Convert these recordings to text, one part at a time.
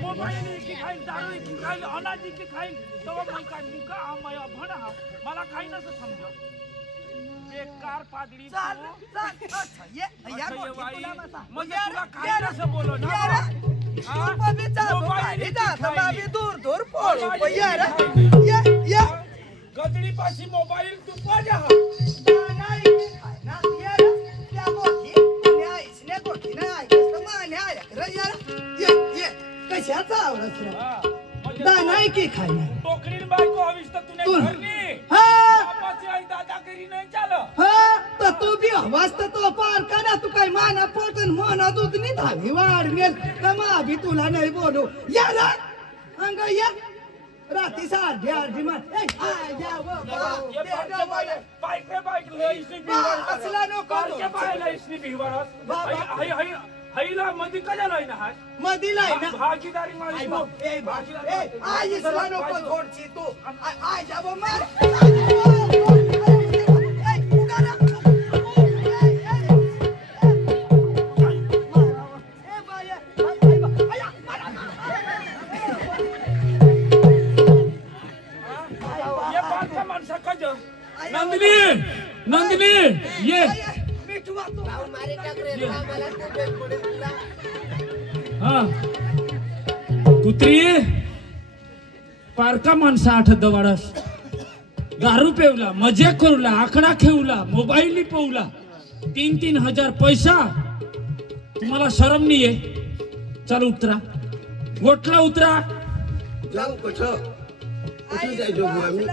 Mobile की खाईल दारू की खाईल अनाजी की खाईल तेव्हा मग काय मुका आमाया भणा मला काही नसं समज बेकार पादडी म्हणजे तुला काय नसं बोलो ना गजडी पाशी मोबाईल तू पाजा कशाचा आवडत नाही की खाय टोकरीन बायको हवीस तर तुने घरनी बापाची आई दादागिरी नाही चाल तर तू बी हवास तर तो पार करा तू काय माना पडतन मना दूधनी धावी वाढवेल तर मा बी तुला नाही बोलू या ना अंग या राती 8:30 मान असला नको हैला मधी कशाला आहे ना हाय मधी लाई ना भागीदारी मारी आई इसला नको थोडची तू आई जाबो मार नंदिनी नंदिनी ये हाँ कुत्री पारका माणसा आठ दवाडस दारू पेवला मजा करूला आकडा खेवला मोबाईल पवला 3-3 हजार पैसा तुम्हाला शरम नाही आहे चल उतरा गोठला उतरा जाऊ कसं जायचो आम्ही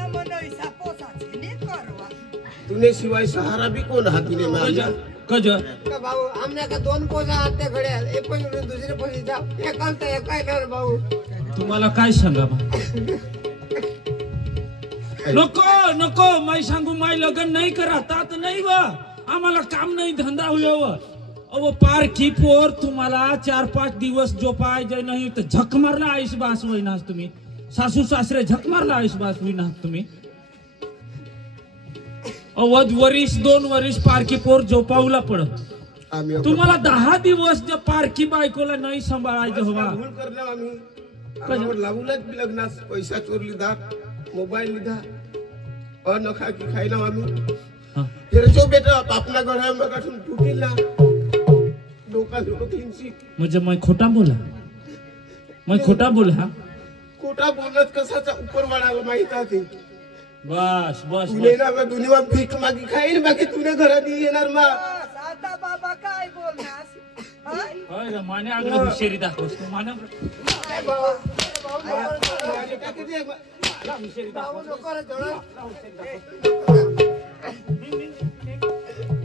तुने शिवाय सहारा भी कोण हातीने मारला कज का भाऊ आमने का 2 पोजा आते खडे एक पण दुसरे पोजी जा एकांत काय कर भाऊ तुम्हाला काय सांगा नको नको माई सांगू माई लग्न नाही करा तात नाही व आम्हाला काम नाही धंदा होव अव पार की पोर तुम्हाला 4-5 दिवस जो पाहिजे नाही तर झक मारला आईस बास होईनास तुम्ही सासू सासरे झक मारला आईस बास होईनास तुम्ही अवध वरीस 2 वरीस पारकी पोर झोपावला पडत तुम्हाला 10 दिवस जर पारकी बायकोला नाही सांभाळायचं हवा भूल करला आम्ही आम्हाला लावूनच लग्नास पैसा चोर लिधा मोबाईल लिधा और न खा की खायला आम्ही फिर जो बेटा अपना घर है मग असून टुकीला डोका तीनशी म्हणजे मैं खोटा बोला मैं खोटा बोला हा खोटा बोलत कसाचा ऊपर वाढायला माहित आहे बस बस तुने ना दुनिया भीक मागी खाईल बाकी तुने घरात येणार मा आता बाबा काय बोलनास होय रे माने अगदी हुशारी दाखवस तू माने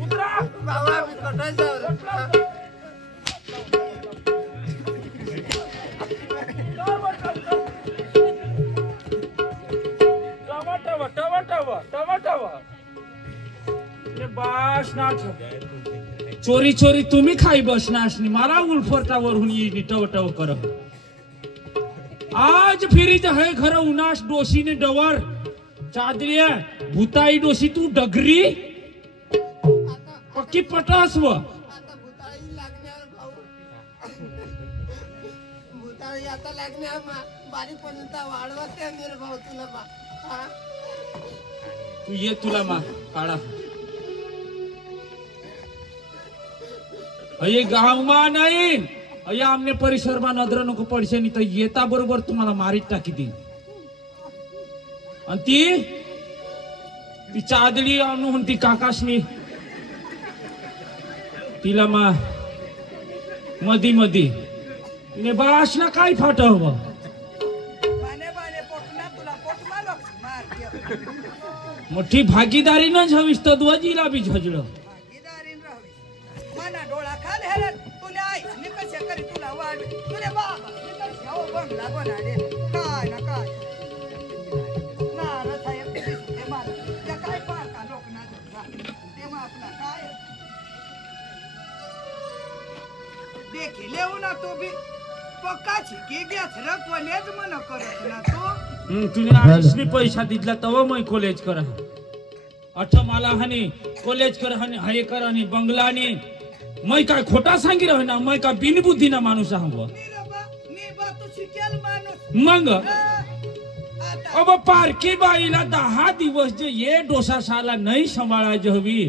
उतरा बाबा मी कटाय जाऊ चोरी चोरी तुम्ही खाई बसनास मला उलफरटावरून येईन टवटव कर आज फिरीच है घर उनास डोशीने डवर चादरिया भूताई डोशी तू डगरी पक्की पटास व आता भूताळी लागणार भाऊ भूताळी आता लागणार बारीक पर्यंत वाढवा त्या मेरे भाऊ तुला मा तू ये तुला मा काढा अये गाव मा नाही अया आमने परिसर मा नजर नको पडशे नाही तर येता बरोबर तुम्हाला मारीत टाकी ती आणि ती चादडी आणून ती काकाशनी तिला मा मधी मधी तिने बाशना काय फाटव मोठी भागीदारी न झवीस तर ध्वजीला बी झजळ डोळा खाल हेरत तुला आई मी कशा करी तुला वाढ तुले बाबा मी कशा हो बंगला बनाडे काय ना काय नार साहेब ते मार त्या काय पाहता लोक ना ते मग आपला काय देखी लेऊ ना तो बी पक्काची की गॅस रकवलेच मन करत ना तो तुने आईसनी पैसा दिला तव मैं कॉलेज करा अठ मला हनी कॉलेज कर हनी हाय कर हनी बंगला नी मैं काय खोटा सांगी रहो ना मैं का बिनबुद्धी ना माणूस आहो निबा तू शिकेल माणूस मग आता अब पारकी बाईला 10 दिवस जे ये डोसा साला नाही सांभाळायची हवी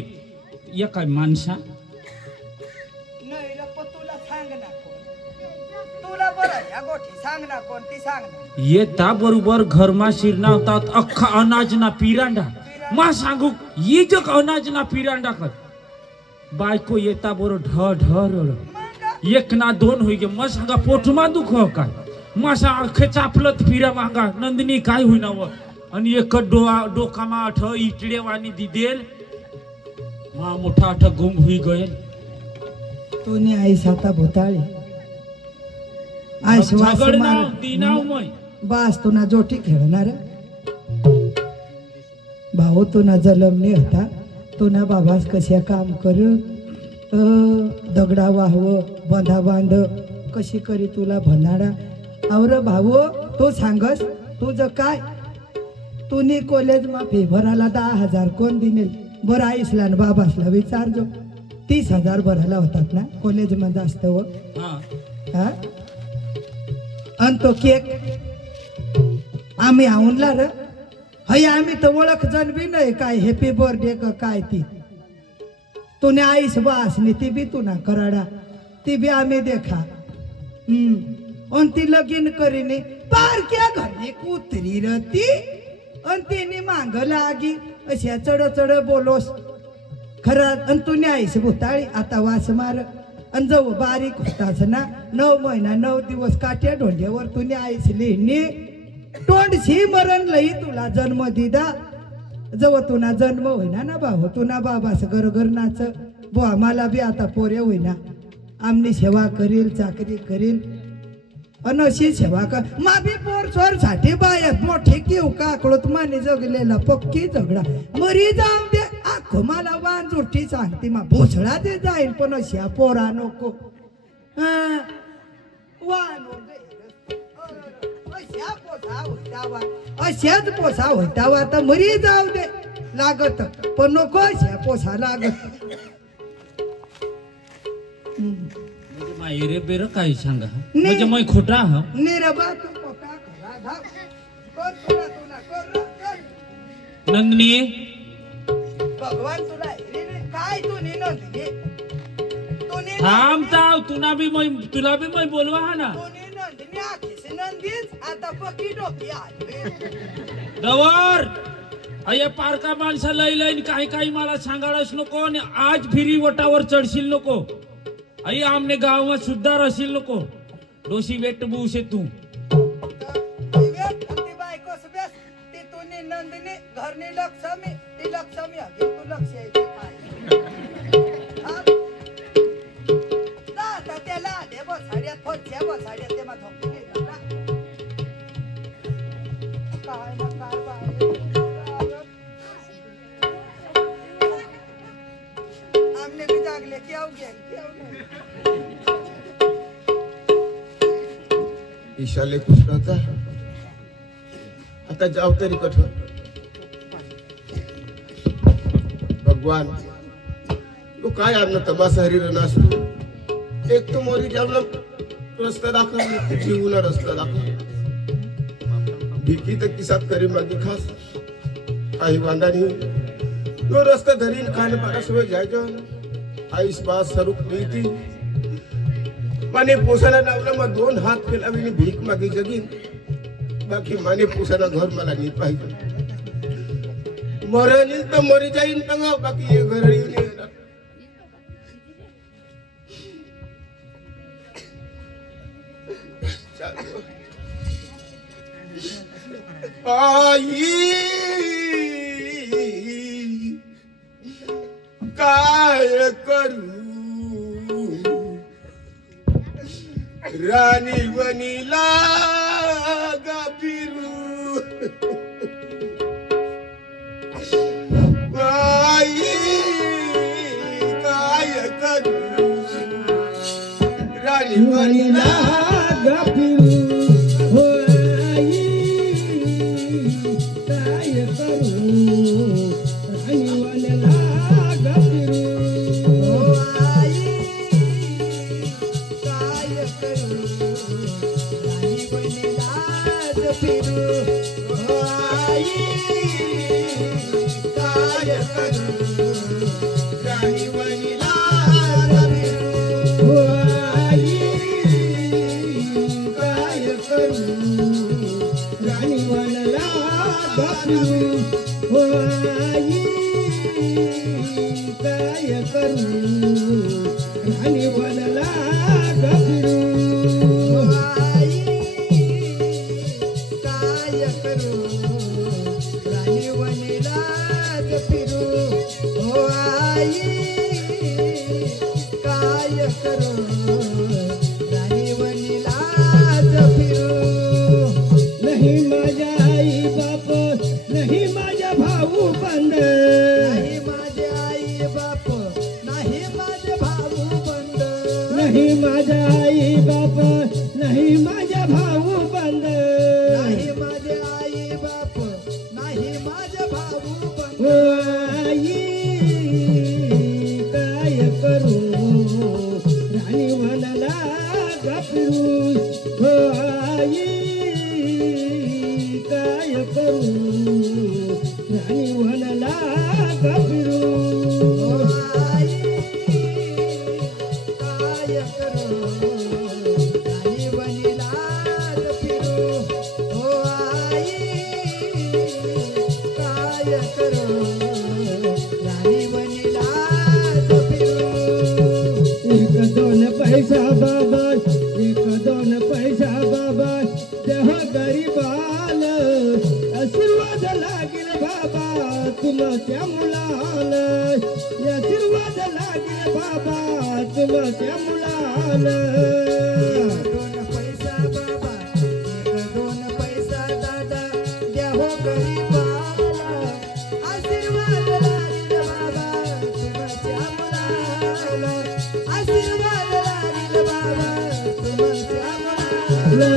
या काय माणसा नाही रे पण तुला सांग ना कोण तुला बरं या गोठी सांग ना कोण ती सांग ना येता बरोबर घरमा शिरनावतात अख्खा अनाज ना पिरांडा मा सांगू ये जग अनाज ना पिरांडा कर बायको येता बरो ढ ढ रड मग एक ना दोन होई गे मग सांगा पोटमा दुख हो काय मासा अख्खे चापलत फिरा मागा नंदिनी काय होईना व आणि एक डोकामा अठ इटडे वाणी दिदेल मा मोठा अठ गुम हुई गयेल तूने आई साता भोताळी आई श्वास झगडना मार दिनाव मै बास तुना जोटी खेळणार भाऊ तुना जलमने होता तुना बाबास कशा काम कर दगडा वाहव बांधा बांध कशी करी तुला भनाडा और भाऊ तू सांगस तुझं काय तुनी कॉलेजमा फी भरायला 10,000 कोण दिनेल बरं आईसला न बाबासला विचारजो 30,000 भरायला होतात ना कॉलेजमध्ये जास्त व हा आणि तो केक आम्ही आणला र हय आम्ही तर ओळख जण बी नाही काय हॅपी बर्थडे का काय ती तुने आईस बासनी ती बी तुना कराडा ती बी आम्ही देखा आणि ती लगीन करीने पारक्या घरी कुत्री रती आणि तिने मांग लागी अशा चढ चढ बोलोस खरा आणि तुने आईस भुताळी आता वास मार आणि जव बारीक होताच ना 9 महिना 9 दिवस काट्या ढोंड्यावर तुने आईस लिहिणे तोंडशी मरण लई तुला जन्म दिदा जव तुना जन्म होईना ना भाऊ तुना बाबास गरगर नाच बो आम्हाला बी आता पोरे होईना आमनी सेवा करील चाकरी करील अनशी सेवा कर मा बी पोर चोर साठी बाय मोठे किव काकळत माने जगलेला पक्की झगडा मरी जाऊन दे आखो मला वान जुटी सांगते मा भोसळा दे जाईल पण अशा पोरा नको वान अशाच पोसा होतावा आता मरी जाऊ दे लागत पण नको अशा पोसा लागत मायरे बेर काय सांगा म्हणजे मैं खोटा हा निरबा तू पोका खरा धाव कोण तुला कर नंदिनी भगवान तुला काय तू नंदिनी तुने थांबताव तुला बी मैं बोलवा हा ना तुने नंदिनी आखीस नंदीच आता पकी डोकी आली दवर अय पारका माणसा लई लईन काही काही मला सांगाळच नको आणि आज फिरी वटावर चढशील नको आई आमने गाव में सुद्धा रशील नको डोशी वेट बुसे तू नंदिनी घरनी लक्ष्मी ती लक्ष्मी तू लक्ष त्याला दे बसाड्यात फोडच्या बसाड्यात ते मग काय ना काय आमने भी जागले की आऊ घ्या ईशाले कुछ रहता आता जाओ तेरी कठोर भगवान तू काय आमना तमाशा हरी रनास एक तो मोरी जामला रस्ता दाखव जीवना रस्ता दाखव भीकी तर किसात करी मागी खास काही वांदा नहीं तो रस्ता धरीन खाने पास हुए जायजो आईस बास स्वरूप नहीं थी माने पोसाला नावला मग 2 हात केलावी भीक मागी जगीन बाकी माने पोसाला घर मला नाही पाहिजे मरली तर मरी जाईन तंगा बाकी हे घर येऊन आई काय करू रानी बनीला गाफिरू आई काय करू रानी बनीला गाफिरू हो आई काय करू रानी बनीला गाफिरू हो आई फिरू हो आई काय करू राणी वनिला फिरू हो आई काय करू राणी वनला फिरू हो आई काय करू राणी वनला फिरू हो आई काय करू राणी वनिला फिरू हो आई काय करू राणी वनिला फिरू नाही माझ्या आई बाप नाही माझ्या भाऊ बंद नाही माझे आई बाप नाही माझे भाऊ बंद नाही माझ्या आई बाप नाही माझ्या भाऊ बंद नाही माझे आई बाप नाही माझे भाऊ बंद हो आई काय करू राणी वनाला फिरू हो आई काय करू राणी वनाला फिरू हो आई काय करू राणी वनिला फिरू हो आई काय करू राणी वनिला फिरू एक दोन पैसा बाबा एक दोन पैसा बाबा देह गरीबाल आशीर्वाद लागेल बाबा तुमच्या मुलाला आशीर्वाद लागेल बाबा तुमच्या मुलाला दोन पैसा बाबा एक दोन पैसा दादा देह गरीबाला आशीर्वाद लागेल बाबा तुमच्या मुलाला आशीर्वाद लागेल बाबा तुमच्या मुलाला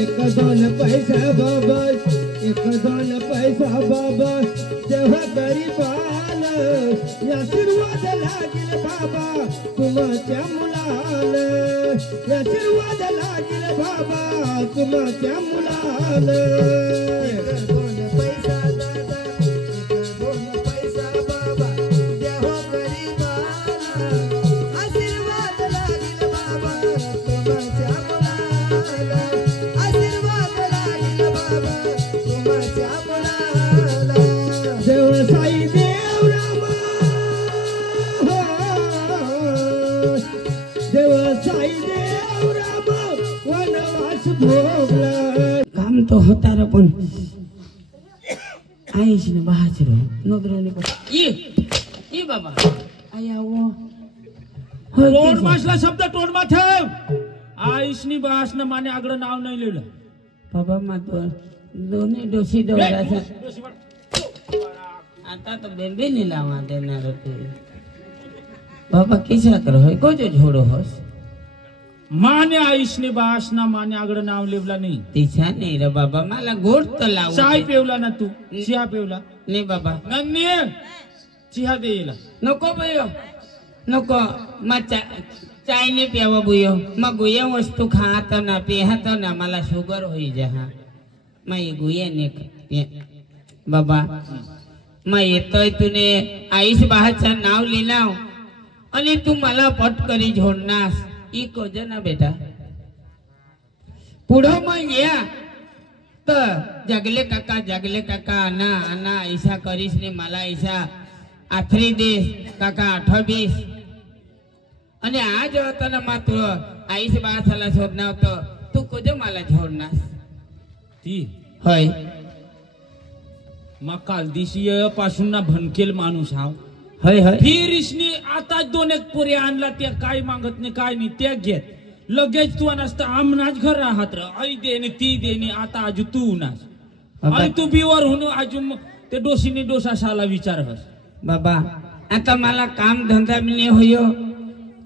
एक दोन पैसा बाबा एक दोन पैसा बाबा तेव्हा गरीबाला आशीर्वाद लागेल बाबा तुमच्या मुलाला आशीर्वाद लागेल बाबा तुमच्या मुलाला एक दोन पैसा दादा एक दोन पैसा बाबा तेव्हा गरीबाला आशीर्वाद लागेल बाबा तुमच्या मुलाला आशीर्वाद लागेल बाबा तुमच्या मुलाला देव साई देव राम देव साई देव राम वनवास भोगला काम तो होता रे पण आईश ने बहाचरो नोदरोनी पण ये बाबा आया वो तोड मासला शब्द तोडमा ठेव आईशनी बासनं माने आगळं नाव नाही लिहिलं बाबा मातो दोन्ही डोशी डोळ्याचा आता तो बेबी नहीं लावा देणार तू बाबा किसा कर होय को जो झोडो होस माने आईशनी बासना माने आगळं नाव लिहिलं नाही तिचा नाही रे बाबा मला गोड तर लावू चाय पेवला ना तू चिहा पेवला नाही बाबा नन्नी चिहा देईला नको बयो नको मग चाय नहीं पियावा बुयो मग गुया वस्तू खात ना पिहात ना मला शुगर होई जहा मैं गुया ने बाबा मैं येतोय तुने आईश बाहाचा नाव लिहिलाव आणि तू मला पटकरी झोडनास ई कोज ना बेटा पुढं मग या तर जगले काका आना आना ऐसा करीस ने मला ऐसा आथरी देश काका 28 आणि आज होताना मात्र आईस बाळाला शोधणार होतं तू कुठे मला झोडनास ती होय मग काल दिवशी पासून ना भनकेल माणूस हाव होय होय फिर इसनी आता दोन एक पुरे आणला त्या काय मागत नाही काय नाही त्या घेत लगेच तू नसता आमनाच घर राहत र आई देणे ती देणे आता आजू तू नाच आणि तू बिवर होऊन आजू ते डोशीने डोसाशाला विचारस बाबा आता मला काम धंदा नाही होयो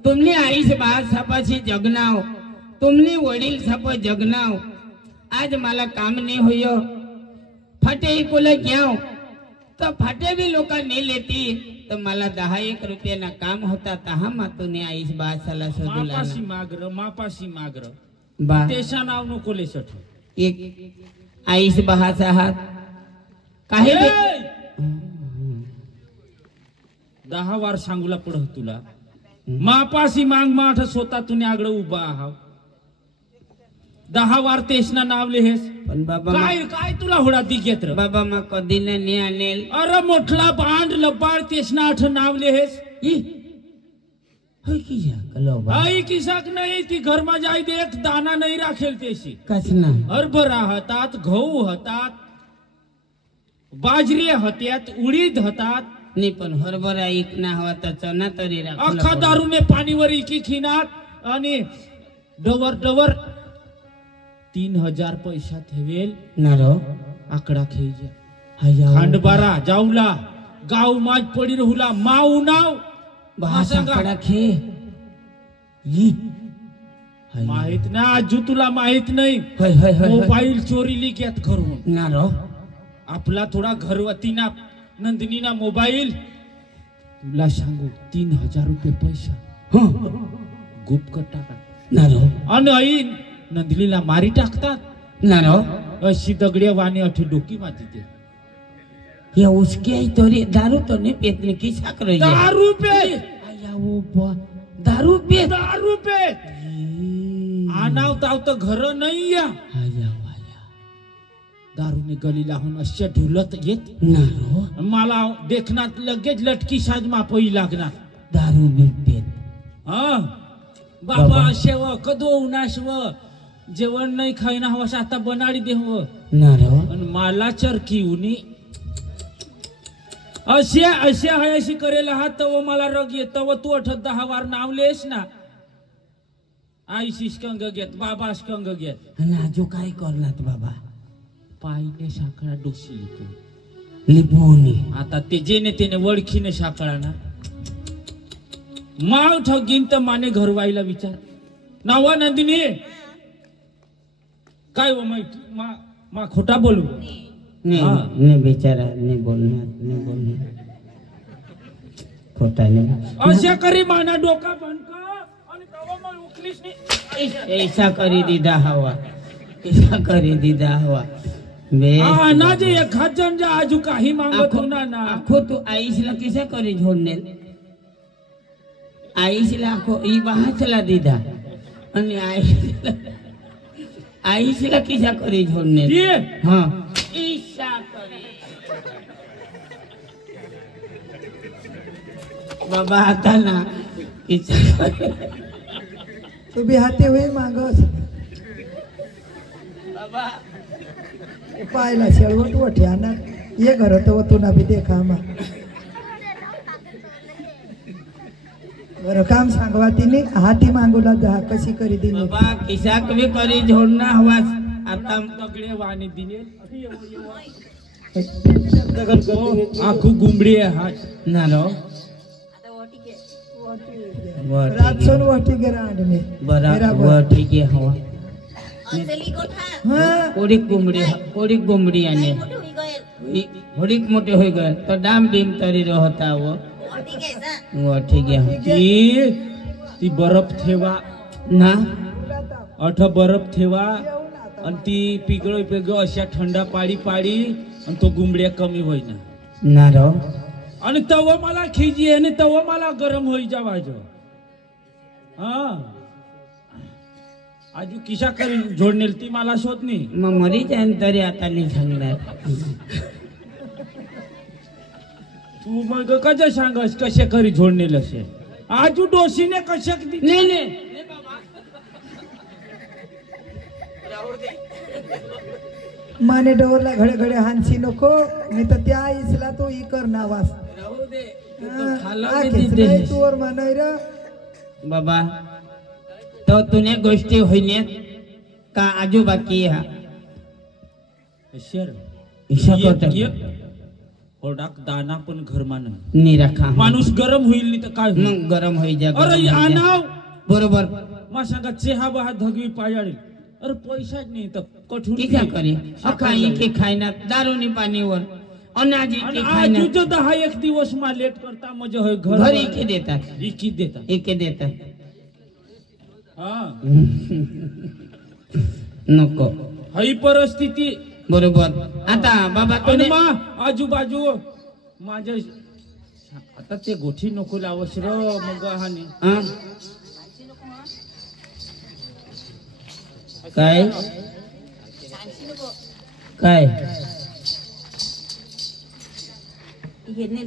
तुमने आईस बाळ सापाशी जगनाव तुमने वडील साप जगनाव आज मला काम नहीं होयो फाटे कोला घ्याव तो फाटे भी लोक नहीं लेती तो मला 10-1 रुपये ना काम होता तहा मातूने आईस बाळाला शोधला मापाशी मागर बा तेशा नाव नको लेसठ एक आईस बहाचा हात काही ए! दे- 10 वार सांगूला पडह तुला मापासी मांग माठ स्वतः तुने आगड उभा आहाव 10 वार तेसना नाव लिहेस पण बाबा काय काय तुला होडा ती घेत र? बाबा मग कधी नाही आणेल अरे मोठला बांड लबाड तेसना आठ नाव लिहेस आई किसाक नाही ती घर मा जाई दे एक दाना नाही राखेल तेशी कसना हरभरा हातात गहू हातात बाजरी हत्यात उडीद हातात नाही पण हरभरा इकना हवा तर चना तरी राखला अख्खा दारूने पाणीवर इकी खिनात आणि डवर डवर 3000 पैसा ठेवेल नारो आकडा खेळजा हाया खांडबारा जाऊला गाव माज पडी रहुला माऊ नाव भाषाकडा खे माहित ना आजू तुला माहित नाही होय होय होय मोबाईल चोरीली घेत घरून नारो आपला थोडा घरवतीना नंदिनीना मोबाईल तुला सांगू 3000 रुपये पैसा गुपकट टाका नारो आणि आई नंदिनीला मारी टाकतात नारो अशी दगड्या वाणी अठी डोकी माती ते या उसके तोरी दारू तो नहीं पेतने की साक रही है 10 रुपये आया वो दारू पे 10 रुपये आनाव ताव तर घर नाही या आया वाया दारूने गलीला होऊन अशा ढुलत येत नारो मला देखनात लगेच लटकी साज मापई लागणार दारू में पेत हा बाबा शेव कदो उनाशव जेवण नाही खाईना हवास आता बनाडी देव नारो आणि मला चरकी उनी असे असे हाय अशी करेल हा तव मला रग येत तव तू 10 वार नाव लेस ना आई शिस्कंग घेत बाबा शिस्कंग घेत आणि आजो काय करलात बाबा पायने साखळा डोसी तू लिपोनी आता ते जेने तेने वळखीने साखळा ना माव ठगीन तर माने घर व्हायला विचार नावा नंदिनी काय हो मा खोटा बोलू नहीं हाँ। नहीं बेचारा नहीं बोलना खोटा नहीं अशा करी माना डोका बंद कर आणि तवा मग उकलीस नी ऐसा करी दीदा हवा ऐसा करी दीदा हवा बे हा ना जे एखाद जण जे आजू काही मागत होना ना आखो तू आईसला कैसा करी झोडने आईसला आखो ई बाहाचला दीदा आणि आईसला कैसा करी झोडने ये हाँ ऐसा करी बाबा आता ना ऐसा तू भी हाते हुए मागस बाबा पायला शेळवट वठ्याना ये घर तो तू ना भी देखा मा बरं काम सांगवा तिने हाती मागूला जा कशी करी दिली बाबा किसा कभी करी झोडना हवा आता तगडे वाणी दिले आखू गुंबडी आहे हात ना रो रातसून वठी गेला आणले बराबर ठीक आहे हवा हाँ कोड़ी गुमड़ी आने होड़िक मोटे हो गए तो दाम बीम तरी रहता वो ठीक है ती बर्फ ठेवा ना बर्फ ठेवा आणि ती पिगळ अशा थंडा पाडी पाडी आणि तो गुंबड्या कमी होईना ना रो आणि तव मला खिजी आणि तव मला गरम होई जावाजो हा आजू किशा करी जोडनेल ती मला शोध नाही मग मरी जाईन तरी आता नाही सांगणार तू मग कशा सांगस कसे करी जोडनेल असे आजू डोशीने कशा नाही नाही माने डोरला घडे घडे हानशी नको नाही तर त्या आईसला तो ई कर नावास तूवर मानाय रा बाबा तो तुने गोष्टी होईने का आजू बाकी हा शेर ईशा करता होडाक दाना पण घर मान नाही रखा माणूस गरम होईल नाही तर काय होईल? मग गरम होई जा अरे आनाव बरोबर मा सांगा चेहा बहा धगवी पायाळी अरे पैसाच नाही तर कठून किसा करी अखा इके खायना दारूनी पाणीवर अनाज इके खायना आजू 10 दिवस मा लेट करता म्हणजे होय घर इके देता इकी देता इके देता हा नको ही परिस्थिती बरोबर आता बाबा आणि तुने मग आजूबाजू माझ्या आता ते गोठी नको लावस र मग हानी हा? काय काय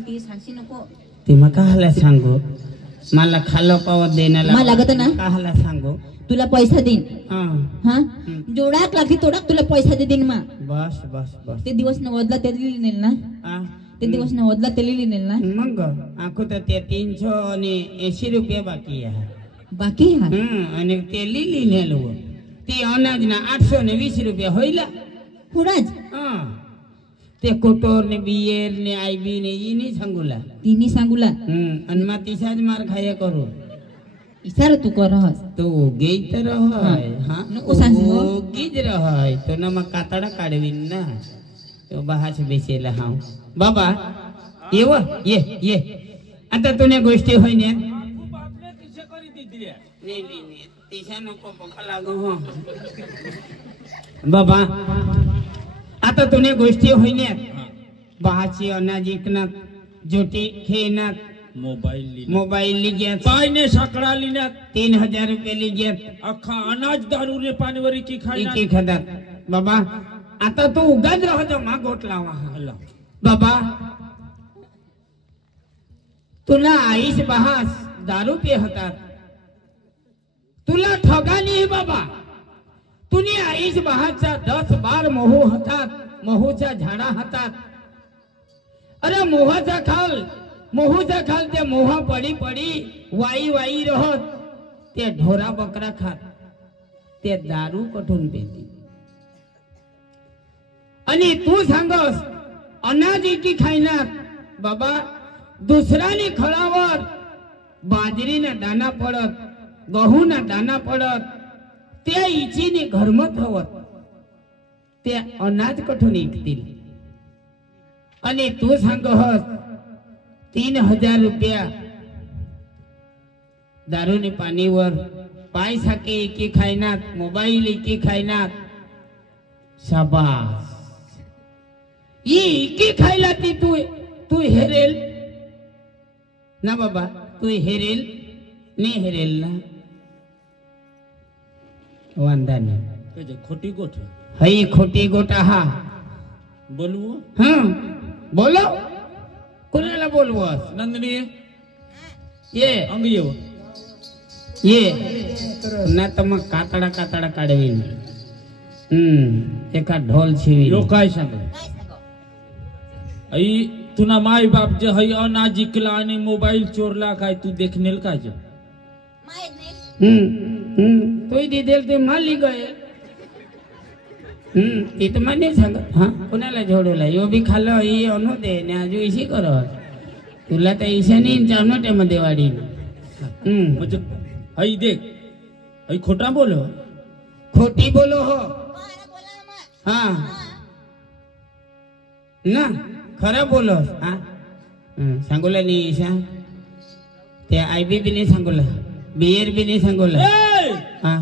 ती सांगशी नको ते मग काहाला सांगू मला खाल्लं पावत देण्याला मला लागत ना? काहाला सांगू तुला पैसा देईन हा हा जोडाक लागली तोडाक तुला पैसा दे देईन मा बस बस बस ते दिवस नवदला ते लिहिली नेल ना हा ते दिवस नवदला ते लिहिली नेल ना मग आखो तर ते 380 रुपये बाकी आहे बाकी हा आणि ते लिहिली नेलो ते अनाज ना 820 रुपये होईला पुराज हा ते कोटोर ने बियर ने आईबी ने ई नहीं सांगूला तिनी सांगूला आणि मातीसाज मार खाया करू इशारा तू करहस तो गेई तर रहय हा नको सांगू हो. गीज रहय तो ना मग कातडा काढवीन ना तो बहाच बेसेला हाव बाबा ये आता तुने गोष्टी होईने बापले तिचे करी दिली नाही तिशा नको पका लागू हो बाबा आता तुने गोष्टी होईने बहाची अनाज इकनात जोटी खेनात मोबाईल लिग्यात पायने साकडा लिहिण्यात 3000 रुपये लिग्यात अख्खा अनाज दारू रे पाणीवर की खायला इकी खातात बाबा आता तू उगाच राहतो मा गोट लावा अल्ला. बाबा तुला आईस बहास दारू पे होतात तुला ठगाली बाबा तुने आईस बहाचा 10 बार मोहू होतात मोहूच्या झाडा होतात अरे मोहूचा खाल ते मोहा पडी वाई रहत ते ढोरा बकरा खात ते दारू कठून पेती आणि तू सांगस अनाज की खायनार बाबा दुसऱ्याने खळावर बाजरीना दाना पडत गहूना दाना पडत त्या इचीने घरमत हवत ते अनाज कठून ऐकतील आणि तू सांगस 3000 रुपया दारूने पाणीवर पाय साके एकी खायनात मोबाईल एकी खायनात शाबास एकी खायला ती तू हेरेल ना बाबा तू हेरेल नाही हेरेल ना वांदा नाही खोटी गोठ हई खोटी गोटा हा बोलवू हं बोलो कोणाला बोलवस नंदिनी ये अंग येऊ ये ना तर मग कातडा काढवीन एका ढोल शिवी यो काय सांग आई तुना माय बाप जे हई अनाज इकला आणि मोबाईल चोरला काय तू देखनेल काय जे तोय दिदेल ते माली गए ते तर माने सांग हा कोणाला जोडवला यो बी खाल्लं ही अनु दे ने आजू इशी कर तुला तर ईशानी चावनोट्या मध्ये वाढी म्हणजे हई देख हई खोटा बोलो खोटी बोलो हो हा ना खरं बोलो हा सांगोला नाही ईशा ते आयबी बी नाही सांगोला बियर बी नाही सांगोला हा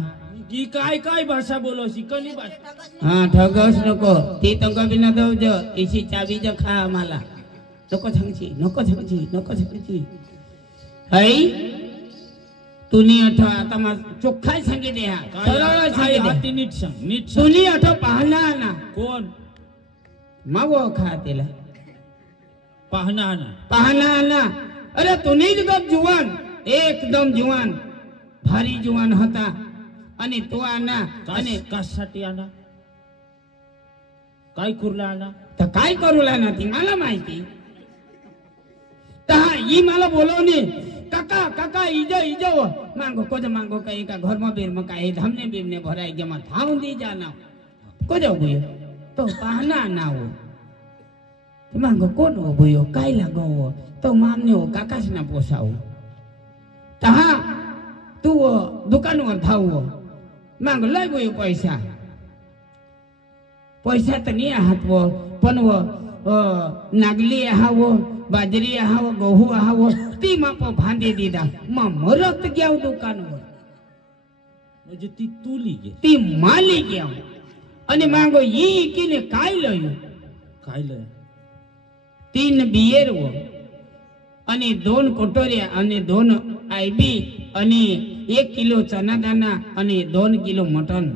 की काय भाषा बोलो शिकली भाषा हा ठगस नको ती तंग बी न दौज इशी चाबी ज खा आम्हाला नको सांगची हई तुनी अठ आता मा चोख्खाय सांगितले हा सरळ सांगितले नीट सांग तुनी अठ पाहना ना कोण मावो खा तिला पाहना ना अरे तुनी गप जुवान एकदम जुवान भारी जुवान होता आणि तो आना आणि कशासाठी आना काय कुरला आना तर काय करूला ना ती मला माहिती तहा ही मला बोलवणे काका इजो मांगो का एका घर में बेर में का धामने बेमने भराई जमा धाव दी जाना को जाओ भैया तो पहना ना हो तो मांगो कौन हो भैया काय लागो हो तो मामने हो काकाश ना पोसाओ तहा तू दुकान वर धाव मांग लय भैया पैसा तर नाही आहात वो पण वो नागली आहावो बाजरी आहावो गहू आहावो ती माप भांडे दिदा मा मरत ग्याव दुकानवर म्हणजे ती तुली गे ती माली ग्याव અને માંગો ઈ કીને કાઈ લયું काय लय 3 बियरવો અને 2 કોટોરિયા અને 2 આઈબી અને 1 કિલો ચના દાના અને 2 કિલો મટન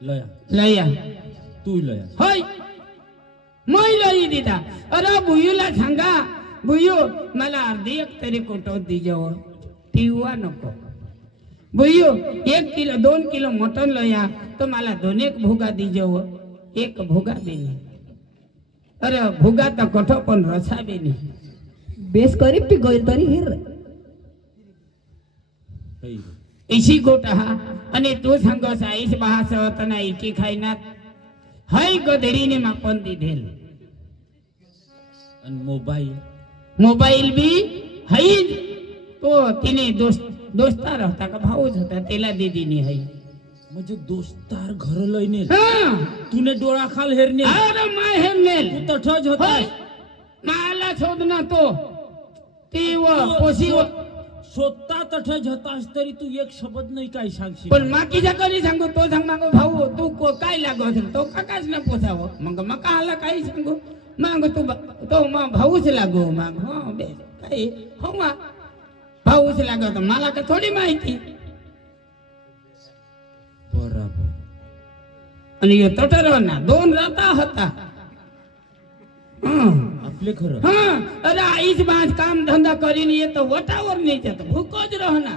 लया લયા तू लया होय मोय लई दीदा अरे बुयूला सांगा बुयू मला अर्धी एक तरी कोटो दीजो पिवा नको बुयू 1 किलो 2 किलो मटन लया तो मला 2 एक भुगा दीजो एक भुगा देनी अरे भुगा तो कोठो पण रसा बी नहीं बेस करी पी गई तरी हिर हे इसी गोटा हा અને તું સંગો સાઈસ બહાસ તના ઈકી ખાઈના હઈ ગધડીને માપન દીધેલ आणि मोबाईल मोबाईल बी हई तो तिने दोस्तार होता का भाऊच होता त्याला दीदीने हई म्हणजे दोस्तार घर लईने हा तूने डोळा खाल हेरने अरे माय हेमेल तू तठज होता माला शोधना तो ती व पोसी व स्वतः तठज होतास तरी तू एक शब्द नाही काय सांगशील पण माकीच्या कधी सांगू तो सांग मागो भाऊ तू काय लागो असेल तो काकाच ना पोसावं मग मका आला काही सांगू मागो तू तो मा भाऊच लागो माग हो बे काय हो मा भाऊच लागो तर मला का थोडी माहिती बराबर आणि हे तोटरो ना 2 राता होता आपले खरं हाँ अरे आईच बाज काम धंदा करीने ये तो वटावर नहीं जात भूकोज रहना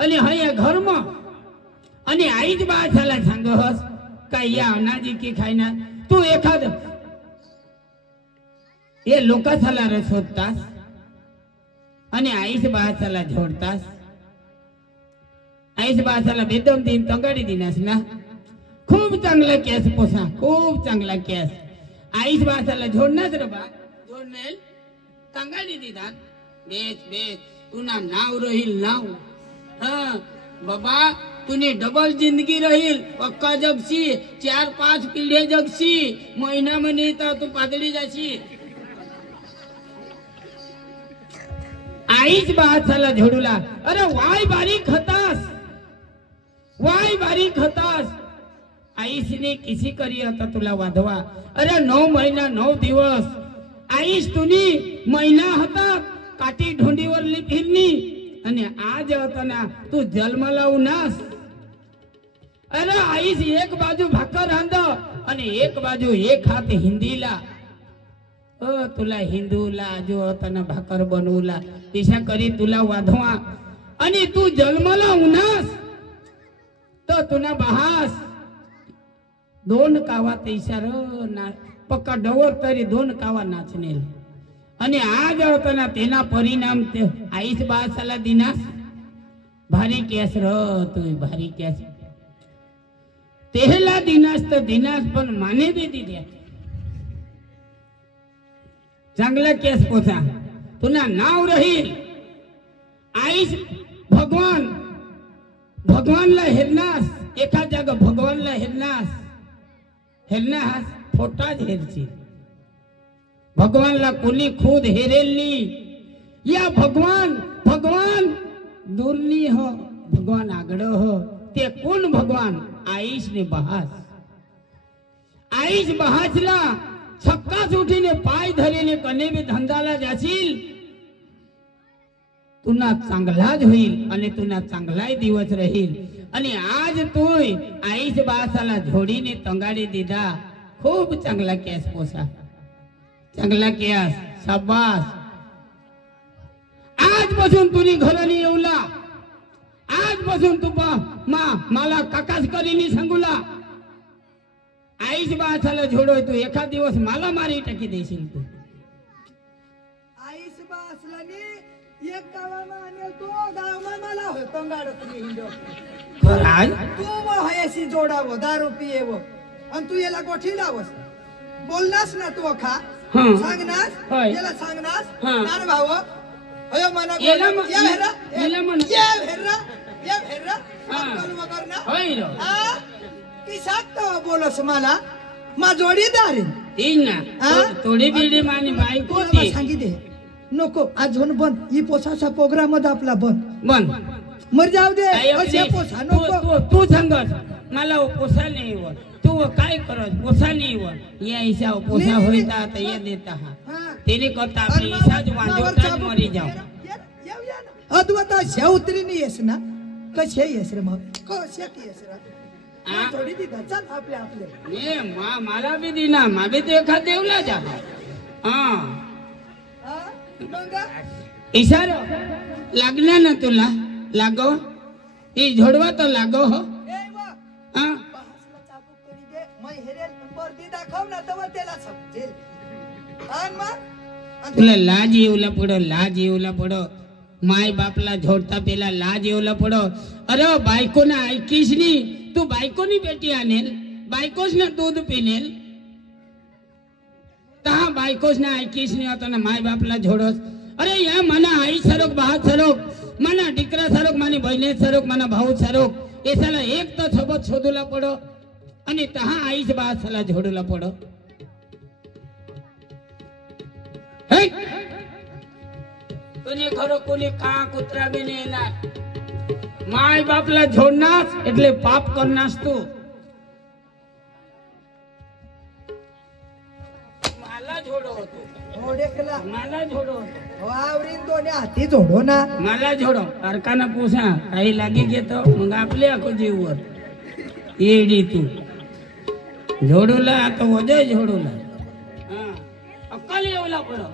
आणि हया घर में आणि आईच बाज झाला सांगस काय या अनाजी की खायना तू एखाद ये लोका झाला रे शोधतास आणि आईच बाजाला झोडतास आईच बाजाला बेदम दिन तंगाडी दिनास ना खूप चांगला केस पोसा खूप चांगला केस आईच बाजाला झोडनाच रे बा झोडनेल तंगाडी दिदात बेच बेच तुना नाव रहील नाव हाँ बाबा तूने डबल जिंदगी रहील पक्का जगसी 4-5 पीढ़े जगसी महीना में नहीं तो तू पातळी जाशी आईच बाजाला झोडूला अरे वाय बारीक हतास आईसने किसी करी होता तुला वाधवा अरे 9 महीना 9 दिवस आईस तुनी महीना होता काटी ढोंडीवरली फिरनी आणि आज होताना तू जन्माला उनास अरे आईस एक बाजू भाकर रांध आणि एक बाजू एक हात हिंदीला तुला हिंदूला जो होताना भाकर बनवला दिशा करी तुला वाधवा आणि तू जन्माला उनास तो तुना बहास 2 कावा इशार ना पक्का डवर तरी 2 कावा नाचनेल आणि आज होताना तेना परिणाम ते आईस बासाला दिनास भारी केस र तू भारी केस तेहला दिनास तर दिनास पण माने बी दिल्या चांगला केस पोचा तुला नाव राहील आईस भगवानला हेरनास एका जागा भगवानला हेरनास फोटाच हेरची भगवानला कोणी खुद हेरेलनी या भगवान दूरनी हो भगवान आगड़ हो ते कोण भगवान आईस ने बहास आईस बहासला छक्काच उठीने पाय धरीने कने बी धंदाला जाशील तुना चांगलाच होईल आणि तुना चांगलाय दिवस राहील आणि आज तू आईच बासाला झोडीने तंगाडी दिदा खूप चांगला केस पोसा चांगला केस शाबास आजपासून तुनी घराने येऊला आजपासून तू मला काकाच करीनी सांगूला आईच बासाला झोडोय तू एका दिवस मला मारी टाकी देशील तू आईस बासलानी एक गावाમાં અને તો ગાવમાં मला होतो गाडतनी हिंडो खराज तू हयसी जोडा दारू पियेव आणि तू याला गोठी लावस बोलनास ना तू खा हं. सांगनास होय. याला सांगनास हं. नार भाव अयो मना याला या हेरा याला म्हण या हेरा हं. अक्कल वगर ना होय रो आ की सांगतो बोलस मला मा जोडीदार आहे. तीन ना हं? थोडी बिडी मानी बायको तुला ती सांगितले नको आज बंद ही पोसाचा प्रोग्राम मध्ये आपला बंद बन मर जाऊ दे आई असे आपली- पोसा तू नको तू तू सांगस मला पोसा नाही व तू काय करस पोसा नाही व या हिसा पोसा नाही, होईता नाही. आता ये देता हा हा. तेने करता आपली हिसाज वांजोटा मरी जाऊ अद्वता शेवत्रीने येस ना कसे येस रे मग कसे येस रे हा? थोडी दिदा चल आपले आपले ने मला बी दिना मा बी ते एखाद देवला जा हा हा? मग इशारो लागला ना तुला लागो ई झोडवा तो लागो हो ए वा हा बहासला चाबूक करी दे मै हेरेल वर्दी दाखव ना तवर त्याला समजेल आण मग तुला लाज येऊला पुढं लाज येऊला पुढं माय बापला झोडता पेला लाज येऊला पुढं अरे बायको ना ऐकीस नी तू बायकोनी पेटी आणेल बायकोच ना दूध पिनेल तहा बायकोच ना ऐकीस नी आता ना माय बापला झोडस अरे या मना आई सरोक भात सरोक मना डिकरा सरोक मानी बहिणे सरोक मना भाऊ सरोक एसाला एक तर सोबत शोधूला पडो आणि तहा आईच बासाला झोडूला पडो कोणी खरं कोणी का कुत्रा बी नाही येणार माय बापला झोडनास એટલે પાપ કરનાસ તું मला झोडो होतो ओढेकला मला झोडो होतो वावरीन दोन्ही हाती जोडो ना मला झोडो कारखाना पोसा काही लागी घेतो मग आपले आखो जीववर येडी तू झोडूला आता वजय झोडूला अक्कल येऊला पडो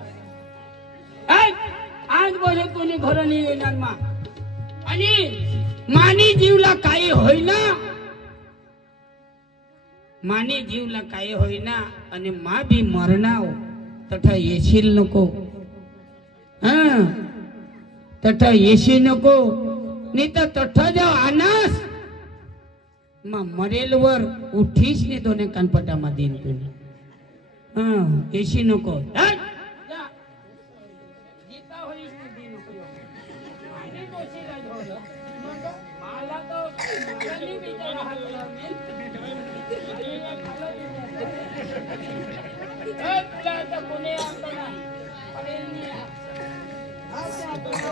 आज बोले कोणी घर नाही येणार मा आणि मानी जीवला काही होईना मानी जीवला काही होईना आणि मा बी मरणाव तठा येशील नको हा तठा येशी नको नाही तर तठा जाव आनास मा मरेल वर उठीस ने दोने कानपटा मा देईन तुने हा येशी नको कोणी